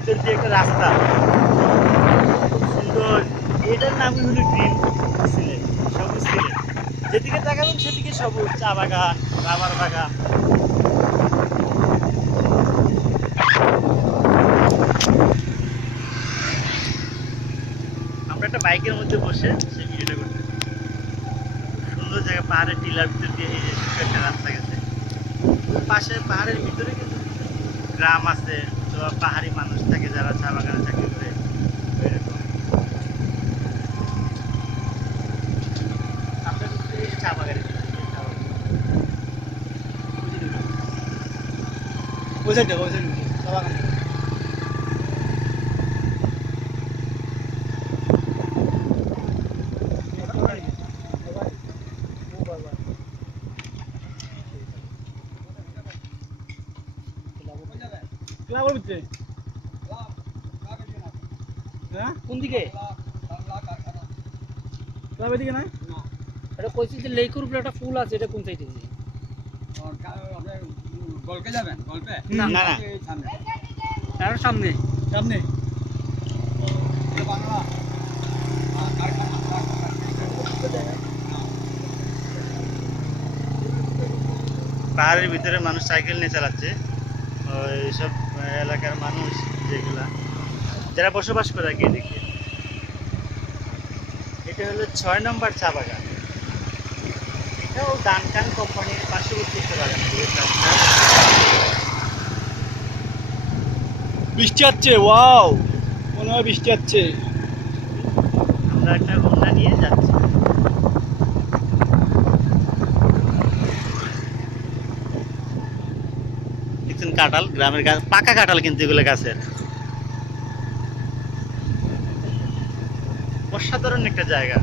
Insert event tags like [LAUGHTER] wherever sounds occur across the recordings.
ভিতর দিয়ে একটা রাস্তা। সুন্দর। এটার নাম হলো গ্রিন সিলেট, সবুজ সিলেট। যেদিকে তাকাবেন সেদিকে সবুজ, চা বাগান, রাবার বাগান। আমরা একটা বাইকের মধ্যে বসে সেই ভিডিওটা করতে সুন্দর জায়গা, পাহাড়ের টিলার ভিতর দিয়ে একটা রাস্তা গেছে। পাশে পাহাড়ের ভিতরে কিন্তু গ্রাম আছে। পাহাড়ি মানুষ থাকে যারা চা বাগানে চাকরি করে চা বাগানে। ওই সাইডে ওই সাইড চা বাগান। হ্যাঁ? কোন দিকে? ক্লাবের দিকে নাই এটা কইছি যে লেকুর উপরে একটা ফুল আছে এটা কোন সাইডে? গল্পে যাবেন গল্পে? না। না সামনে। তার সামনে। সামনে। বাংলা পাহাড়ের ভিতরে মানুষ সাইকেল নিয়ে চালাচ্ছে। এইসব এলাকার মানুষ যেগুলা যারা বসবাস করে আর কি এদিকে। এটা হলো ছয় নম্বর চা বাগান। এটাও ডানকান কোম্পানির পার্শ্ববর্তী একটা বাগান। বৃষ্টি হচ্ছে ওয়াও! মনে হয় বৃষ্টি হচ্ছে আমরা একটা হোন্ডা নিয়ে যাচ্ছি। কাঁঠাল গ্রামের গাছ পাকা কাঁঠাল কিন্তু এগুলো গাছের। অসাধারণ একটা জায়গা।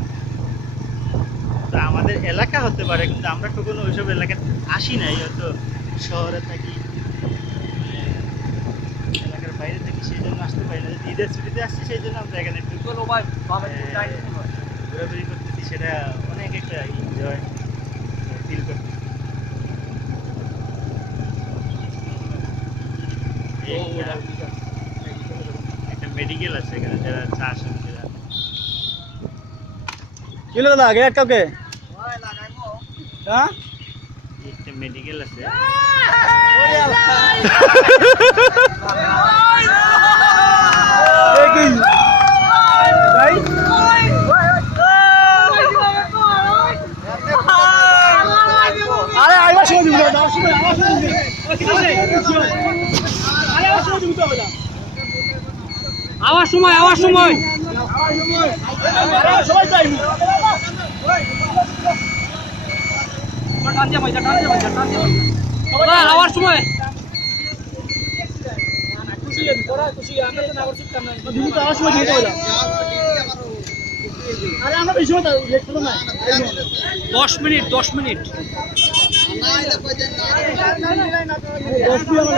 তা আমাদের এলাকা হতে পারে কিন্তু আমরা কখনো ওইসব এলাকায় আসি নাই হয়তো শহরে থাকি। এলাকার বাইরে থাকি সেই জন্য আসতে পারি না। যদি ঈদের ছুটিতে আসছি সেই জন্য আমরা এখানে হ্যাঁ, ঘোরাঘুরি করতেছি সেটা অনেক একটা এনজয় ফিল করতেছি একটা- একটা মেডিকেল আছে এখানে যারা চা শ্রমিকেরা কি হলো দাদা গেট কাউকে হ্যাঁ? একটা মেডিকেল আছে। এই বেশি হতো লেট করো না দশ মিনিট দশ মিনিট দশ মিনিট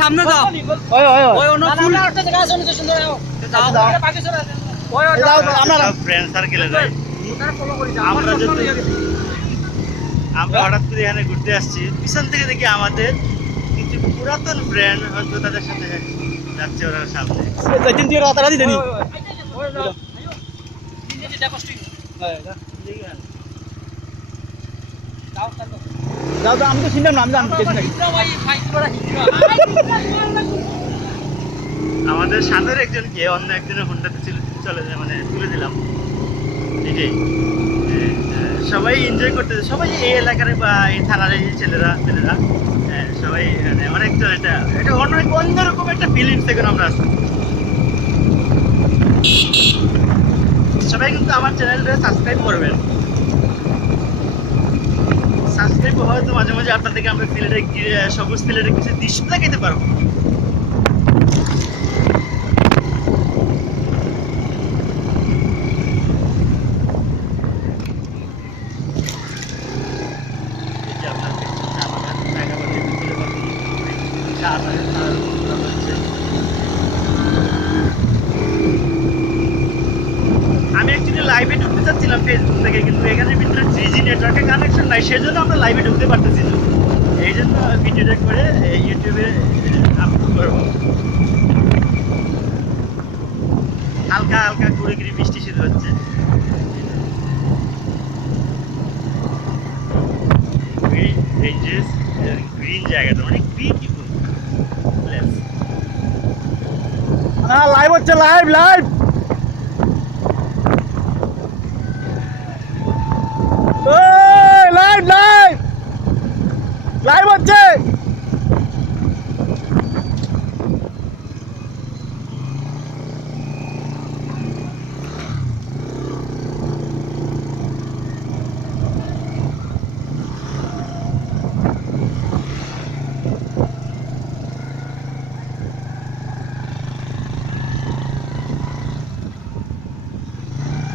সামনে আমরা হঠাৎ করে এখানে ঘুরতে আসছি পিছন থেকে দেখি আমাদের কিছু পুরাতন ব্র্যান্ড হয়তো তাদের সাথে যাচ্ছে ওরা সামনে যাও তো আমি তো চিনতাম না। আমি জানি কিছু নাকি আমাদের সাথের [LAUGHS] একজনকে অন্য একজনের হোন্ডাতে ছিল- চলে যায় মানে তুলে দিলাম। এটাই। সবাই এনজয় করতেছে। সবাই এই এলাকার বা এই থানার এই ছেলেরা ছেলেরা। হ্যাঁ সবাই মানে অনেকজন এটা এটা অনেক অন্যরকম একটা ফিলিংস এখন আমরা আসছি আমার চ্যানেলটা সাবস্ক্রাইব করবেন। সাবস্ক্রাইব হয়তো মাঝে মাঝে আপনাদেরকে আমরা সিলেটে সবুজ সিলেটে কিছু দৃশ্য দেখাইতে পারব। আপনার চা বাগান, চা বাগান, চা বাগান রয়েছে। আমি অ্যাকচুয়ালি লাইভে ঢুকতে চাচ্ছিলাম ফেসবুক থেকে, কিন্তু এখানের ভিতরে থ্রি জি নেটওয়ার্কের কানেকশন নাই, সেজন্য আমরা লাইভে ঢুকতে পারতেছি না। এই জন্য ভিডিওটা করে ইউটিউবে আপলোড হালকা হালকা ঘুরে ঘুরে বৃষ্টি শুরু হচ্ছে। গ্রিন গ্রিন জায়গাটা মানে প্লেস হ্যাঁ লাইভ হচ্ছে লাইভ লাইভ লাইভ লাইভ হচ্ছে।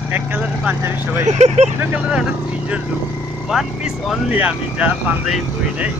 এক কালারের পাঞ্জাবি সবাই। [LAUGHS] কালারের একটা থ্রিজের লুক ওয়ান পিস অনলি আমি যা পাঞ্জাবি পরি নাই।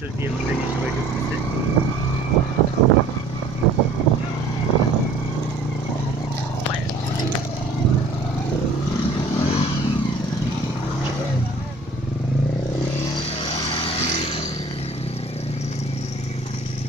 চা বাগানের ভিতর